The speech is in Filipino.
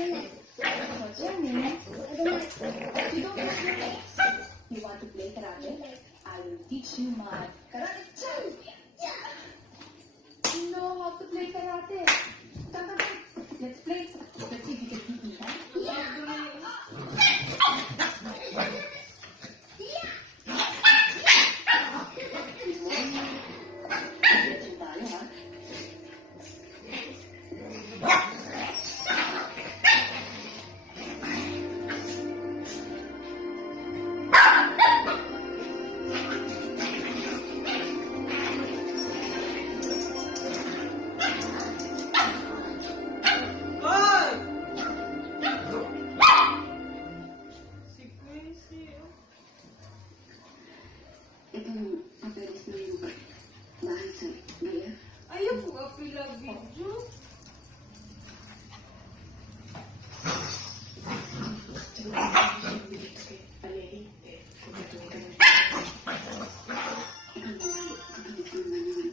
What's your name? You don't know your name? You want to play karate? I will teach you my karate chop. You know how to play karate? Come, come, come. Let's play. Let's see if you can beat me, huh? Diretso tayo, ha? Hoy! Si Quincy, oh. Itong papeles na yung bahay sa Gaya. Ayaw ko nga pila video. Ikaw naman, kapatid ko naman yun.